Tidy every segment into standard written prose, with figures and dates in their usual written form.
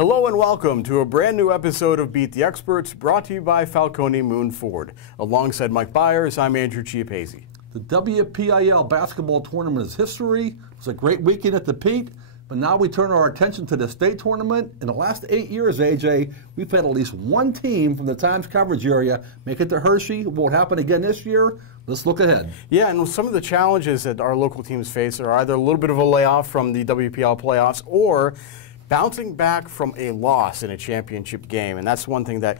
Hello and welcome to a brand new episode of Beat the Experts, brought to you by Falcone Moon Ford. Alongside Mike Bires, I'm Andrew Chiappazzi. The WPIAA basketball tournament is history. It was a great weekend at the Pete, but now we turn our attention to the state tournament. In the last 8 years, AJ, we've had at least one team from the Times coverage area make it to Hershey. Will it happen again this year? Let's look ahead. Yeah, and some of the challenges that our local teams face are either a little bit of a layoff from the WPIAA playoffs or bouncing back from a loss in a championship game. And that's one thing that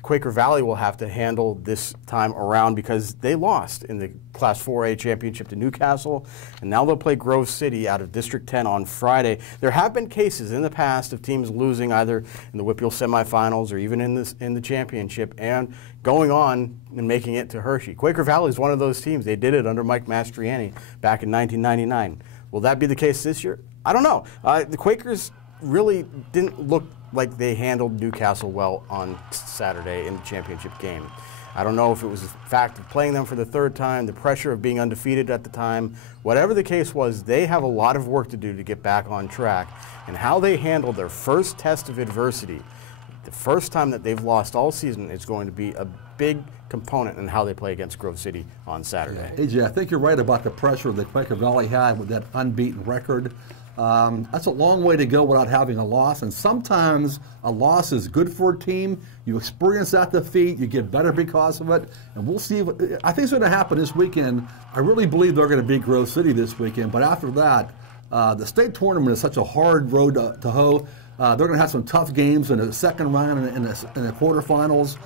Quaker Valley will have to handle this time around, because they lost in the Class 4A championship to Newcastle, and now they'll play Grove City out of District 10 on Friday. There have been cases in the past of teams losing either in the WPIAA semifinals or even in the championship and going on and making it to Hershey. Quaker Valley is one of those teams. They did it under Mike Mastriani back in 1999. Will that be the case this year? I don't know. The Quakers really didn't look like they handled Newcastle well on Saturday in the championship game. I don't know if it was the fact of playing them for the third time, the pressure of being undefeated at the time. Whatever the case was, they have a lot of work to do to get back on track. And how they handled their first test of adversity, the first time that they've lost all season, is going to be a big component in how they play against Grove City on Saturday. Yeah, AJ, I think you're right about the pressure that Quaker Valley had with that unbeaten record. That's a long way to go without having a loss, and sometimes a loss is good for a team. You experience that defeat, you get better because of it, and we'll see. I think it's going to happen this weekend. I really believe they're going to beat Grove City this weekend, but after that, the state tournament is such a hard road to hoe. They're going to have some tough games in the second round and in the quarterfinals.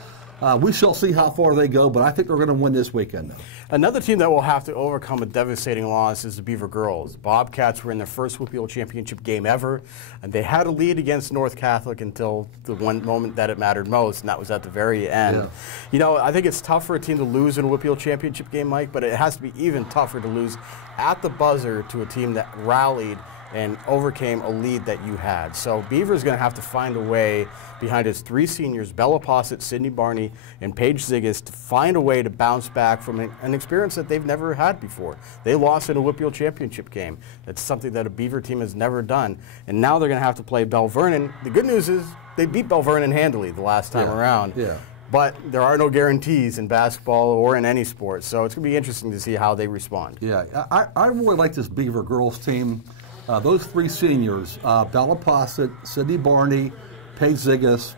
We shall see how far they go, but I think they're going to win this weekend, though. Another team that will have to overcome a devastating loss is the Beaver girls. Bobcats were in their first WPIAA championship game ever, and they had a lead against North Catholic until the one moment that it mattered most, and that was at the very end. Yeah. You know, I think it's tough for a team to lose in a WPIAA championship game, Mike, but it has to be even tougher to lose at the buzzer to a team that rallied and overcame a lead that you had. So Beaver's going to have to find a way behind his three seniors, Bella Posset, Sydney Barney, and Paige Ziggis, to find a way to bounce back from an experience that they've never had before. They lost in a WPIAA championship game. That's something that a Beaver team has never done. And now they're going to have to play Bell Vernon. The good news is they beat Bell Vernon handily the last time around. Yeah. But there are no guarantees in basketball or in any sport. So it's going to be interesting to see how they respond. Yeah, I really like this Beaver girls team. Those three seniors, Bella Posset, Sydney Barney, Paige Ziggis,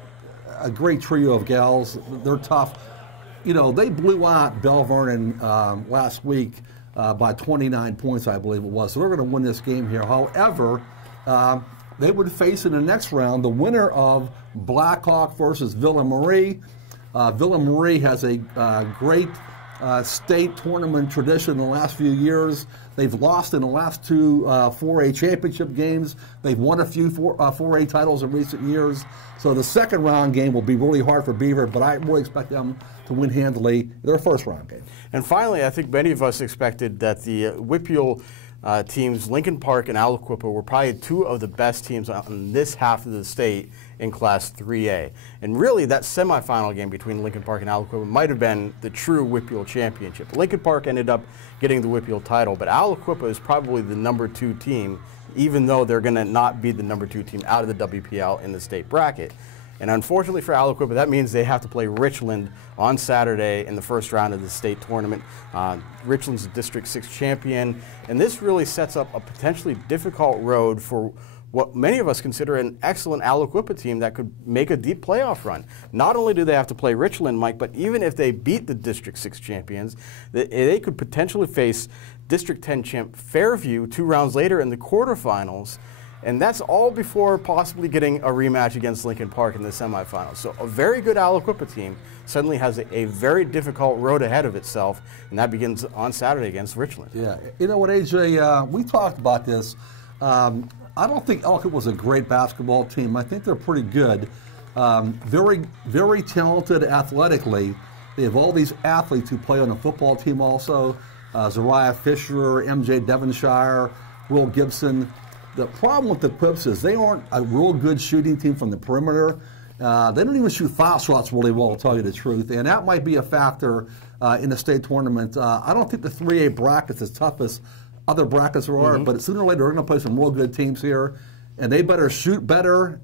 a great trio of gals. They're tough. You know, they blew out Bell Vernon last week by 29 points, I believe it was. So they're going to win this game here. However, they would face in the next round the winner of Blackhawk versus Villa Marie. Villa Marie has a great state tournament tradition in the last few years. They've lost in the last two 4A championship games. They've won a few 4A titles in recent years. So the second round game will be really hard for Beaver, but I really expect them to win handily their first round game. And finally, I think many of us expected that the WPIAA teams, Lincoln Park and Aliquippa, were probably two of the best teams on this half of the state in Class 3A. And really, that semifinal game between Lincoln Park and Aliquippa might have been the true WPIAA championship. Lincoln Park ended up getting the WPIAA title, but Aliquippa is probably the #2 team, even though they're going to not be the #2 team out of the WPIAA in the state bracket. And unfortunately for Aliquippa, that means they have to play Richland on Saturday in the first round of the state tournament. Richland's the District 6 champion, and this really sets up a potentially difficult road for what many of us consider an excellent Aliquippa team that could make a deep playoff run. Not only do they have to play Richland, Mike, but even if they beat the District 6 champions, they could potentially face District 10 champ Fairview 2 rounds later in the quarterfinals. And that's all before possibly getting a rematch against Lincoln Park in the semifinals. So a very good Aliquippa team suddenly has a very difficult road ahead of itself, and that begins on Saturday against Richland. Yeah, you know what, AJ, we talked about this. I don't think Aliquippa was a great basketball team. I think they're pretty good. Very, very talented athletically. They have all these athletes who play on the football team also. Zariah Fisher, MJ Devonshire, Will Gibson. The problem with the Quips is they aren't a real good shooting team from the perimeter. They don't even shoot foul shots really well, to tell you the truth, and that might be a factor in the state tournament. I don't think the 3A bracket's as tough as other brackets are, but sooner or later they're going to play some real good teams here. and they better shoot better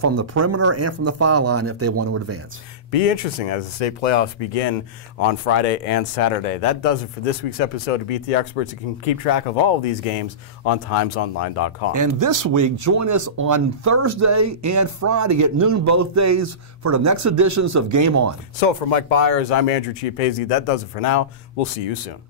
from the perimeter and from the foul line if they want to advance. Be interesting as the state playoffs begin on Friday and Saturday. That does it for this week's episode of Beat the Experts. You can keep track of all of these games on timesonline.com. And this week, join us on Thursday and Friday at noon both days for the next editions of Game On. So for Mike Bires, I'm Andrew Chiappazzi. That does it for now. We'll see you soon.